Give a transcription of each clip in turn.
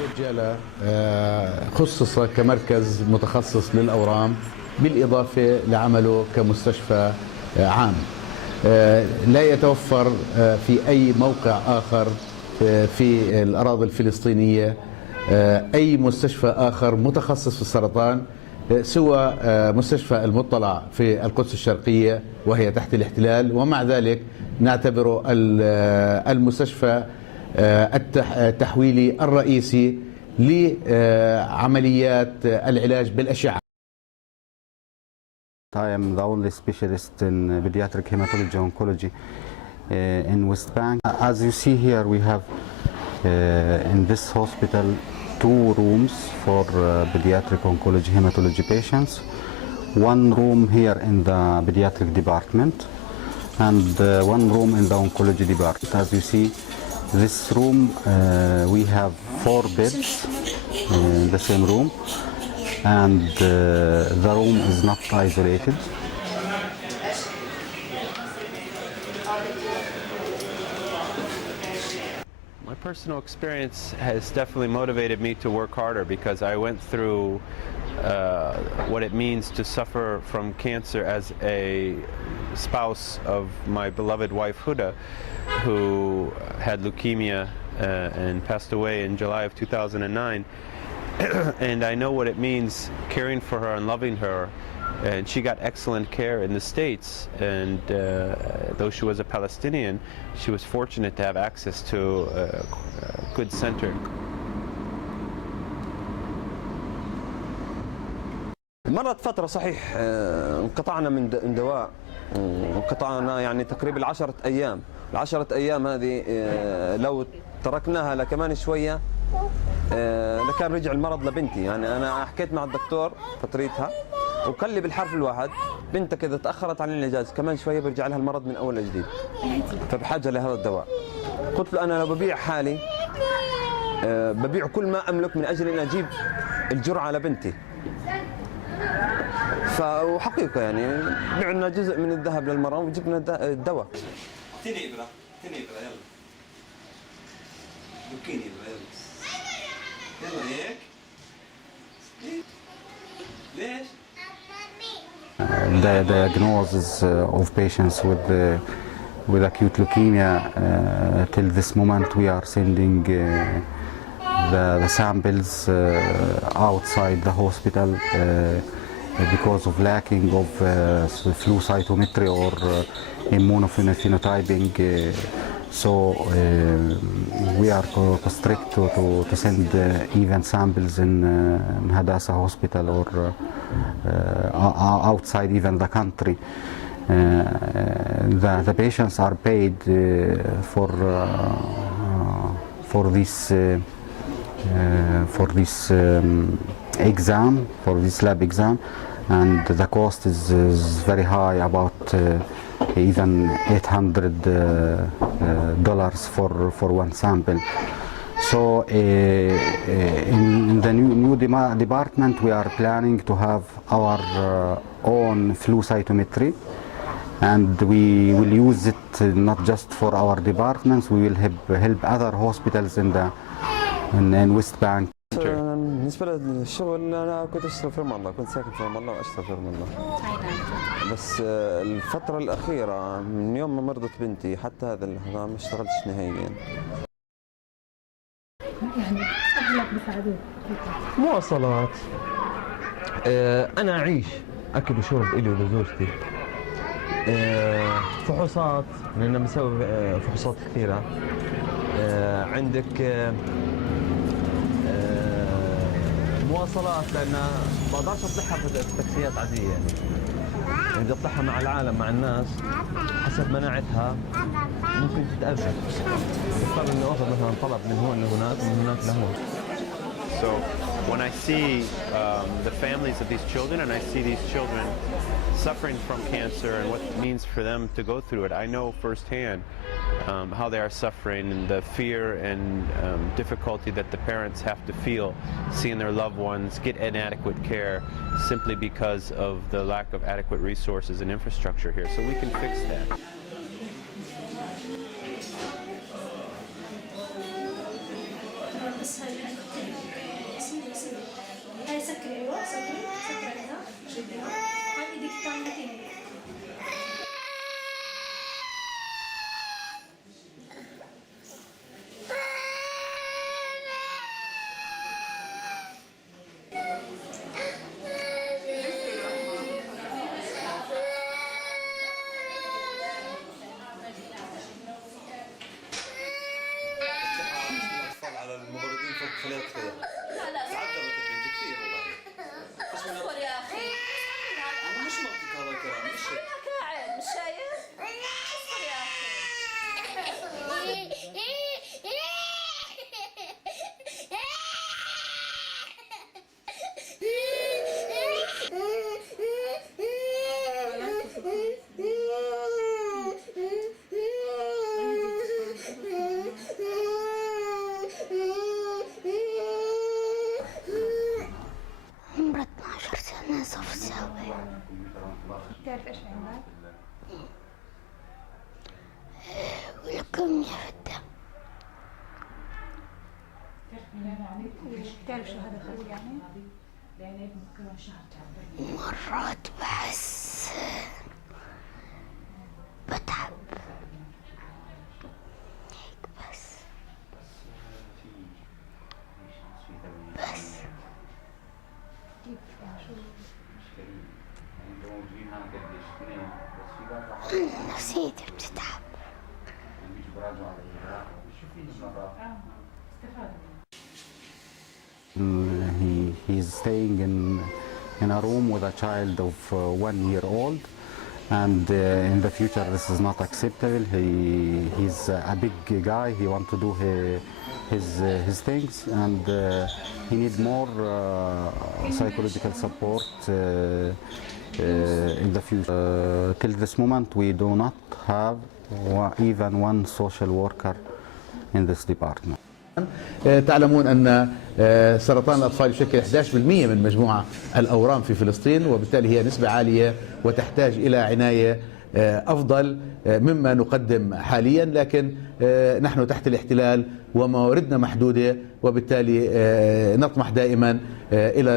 بيت جالا خصص كمركز متخصص للأورام بالإضافة لعمله كمستشفى عام. لا يتوفر في أي موقع آخر في الأراضي الفلسطينية أي مستشفى آخر متخصص في السرطان سوى مستشفى المطلع في القدس الشرقية وهي تحت الاحتلال، ومع ذلك نعتبره المستشفى التحويلي الرئيسي لعمليات العلاج بالأشعة. I am the only specialist in pediatric hematology oncology in West Bank. As you see here, we have in this hospital 2 rooms for pediatric oncology hematology patients. 1 room here in the pediatric department and 1 room in the oncology department. As you see, this room we have 4 beds in the same room, and the room is not isolated. My personal experience has definitely motivated me to work harder because I went through what it means to suffer from cancer as a spouse of my beloved wife Huda, who had leukemia and passed away in July of 2009. And I know what it means caring for her and loving her. And she got excellent care in the States, and though she was a Palestinian, she was fortunate to have access to a good center. مرت فترة صحيح انقطعنا من دواء، انقطعنا يعني تقريبا 10 أيام. ال10 أيام هذه لو تركناها لكمان شوية لكان رجع المرض لبنتي. يعني أنا حكيت مع الدكتور فترتها وقال لي بالحرف الواحد بنتك إذا تأخرت عن العلاج كمان شوية بيرجع لها المرض من أول وجديد، فبحاجة لهذا الدواء. قلت له أنا لو ببيع حالي ببيع كل ما أملك من أجل أن أجيب الجرعة لبنتي. وحقيقة يعني بعنا جزء من الذهب للمرأة وجبنا الدواء. اعطيني إبرة، اعطيني إبرة يلا. بكيني إبرة يلا. يلا هيك. ليش؟ The diagnosis of patients with acute leukemia till this moment we are sending the samples outside the hospital because of lacking of flow cytometry or immunophenotyping. So we are constricted to send even samples in Hadassah Hospital or outside even the country. The patients are paid for this exam, for this lab exam, and the cost is very high, about even $800 for one sample. So in the new department we are planning to have our own flow cytometry, and we will use it not just for our departments, we will help other hospitals in West Bank. بالنسبة للشغل أنا كنت أشتغل في رام الله، كنت ساكن في رام الله وأشتغل في رام الله. بس الفترة الأخيرة من يوم ما مرضت بنتي حتى هذا اللحظة ما اشتغلتش نهائيا. يعني أهلك بيساعدوك؟ مواصلات. أنا أعيش أكل وشرب إلي ولزوجتي. فحوصات لأننا بنسوي فحوصات كثيرة. عندك مواصلات لأن ما أقدرش أطلعها في التاكسيات عادية يعني بدي أطلعها مع العالم مع الناس حسب مناعتها ممكن تتأذى. بضطر إني آخذ مثلا طلب من هون لهناك ومن هناك لهون. So when I see the families of these children and I see these children suffering from cancer and what it means for them to go through it, I know firsthand how they are suffering and the fear and difficulty that the parents have to feel seeing their loved ones get inadequate care simply because of the lack of adequate resources and infrastructure here. So we can fix that. لا تخيل. تعذبت البنت كثير والله. بس اصبر يا اخي. أنا مش منطق هذا الكلام مش هيك. قاعد مش شايف؟ اصبر يا عمره 12 سنة صف ساوي. تعرف ايش عندك؟ ولكم يا فتى تعرف شو هذا خلق يعني؟ مرات بحس بتعب هيك بس نفسيتي بتتعب. He's staying in a room with a child of 1 year old, and in the future this is not acceptable. He's a big guy. He wants to do his things, and he needs more psychological support in the future. Till this moment we do not have even one social worker in this department. تعلمون أن سرطان الأطفال يشكل 11% من مجموع الأورام في فلسطين، وبالتالي هي نسبة عالية وتحتاج إلى عناية أفضل مما نقدم حاليا، لكن نحن تحت الاحتلال ومواردنا محدودة، وبالتالي نطمح دائما إلى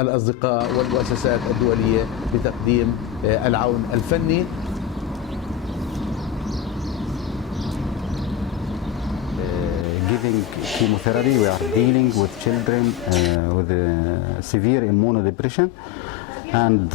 الأصدقاء والمؤسسات الدولية لتقديم العون الفني. Giving chemotherapy, we are dealing with children with severe immunodepression, and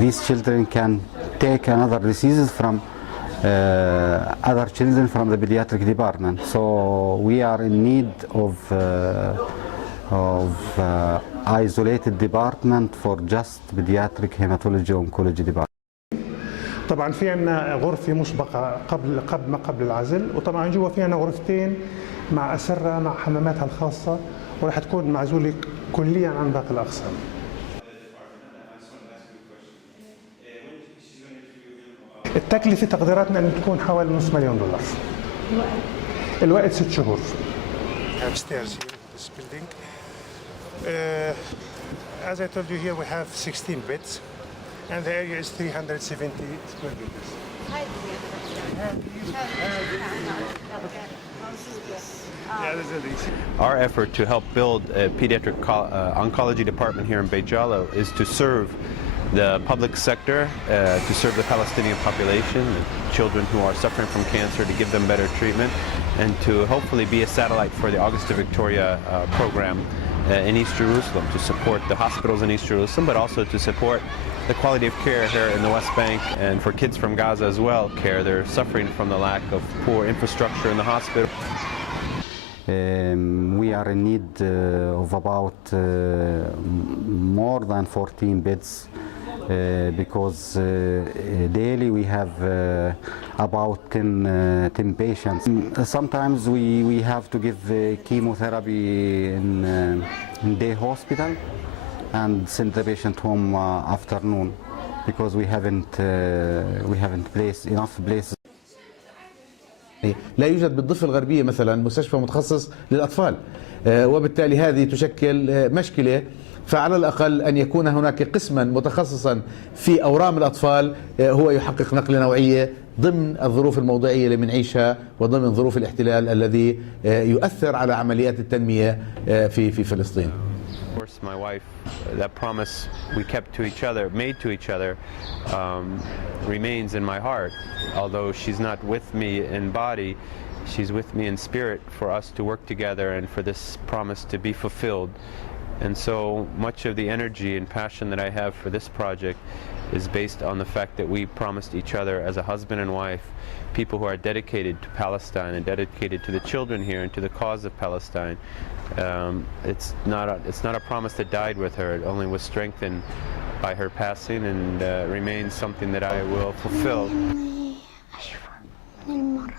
these children can take another diseases from other children from the pediatric department. So we are in need of isolated department for just pediatric hematology oncology department. طبعا في عندنا غرفه مسبقه قبل العزل، وطبعا جوا في عندنا غرفتين مع اسره مع حماماتها الخاصه، وراح تكون معزوله كليا عن باقي الاقسام. التكلفه تقديراتنا ان تكون حوالي $500,000. الوقت 6 شهور. Upstairs here in this building. As I told you here we have 16 beds. And the area is 370 square meters. Our effort to help build a pediatric oncology department here in Beit Jala is to serve the public sector, to serve the Palestinian population, the children who are suffering from cancer, to give them better treatment, and to hopefully be a satellite for the Augusta Victoria program in East Jerusalem, to support the hospitals in East Jerusalem, but also to support the quality of care here in the West Bank, and for kids from Gaza as well. They're suffering from the lack of poor infrastructure in the hospital. We are in need of about more than 14 beds because daily we have about 10 patients. Sometimes we have to give chemotherapy in day hospital and send the patient home afternoon because we haven't placed enough places. لا يوجد بالضفة الغربية مثلا مستشفى متخصص للأطفال، وبالتالي هذه تشكل مشكلة. فعلى الأقل أن يكون هناك قسما متخصصا في أورام الأطفال هو يحقق نقلة نوعية ضمن الظروف الموضوعية اللي بنعيشها وضمن ظروف الاحتلال الذي يؤثر على عمليات التنمية في فلسطين. Of course, my wife, that promise we kept to each other, made to each other, remains in my heart. Although she's not with me in body, she's with me in spirit for us to work together and for this promise to be fulfilled. And so much of the energy and passion that I have for this project is based on the fact that we promised each other as a husband and wife, people who are dedicated to Palestine and dedicated to the children here and to the cause of Palestine. It's not a promise that died with her. It only was strengthened by her passing, and remains something that I will fulfill. إني أشفى من المرض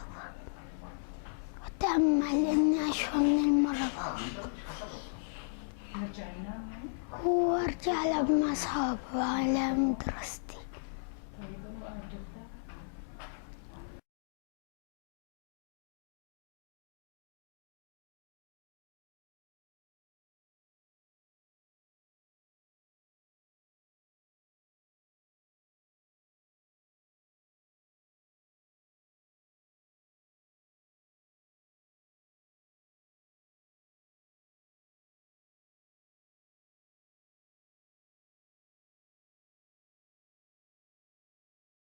وأتأمل إني أشفى من المرض وأرجع ألعب مع أصحابي على مدرستي.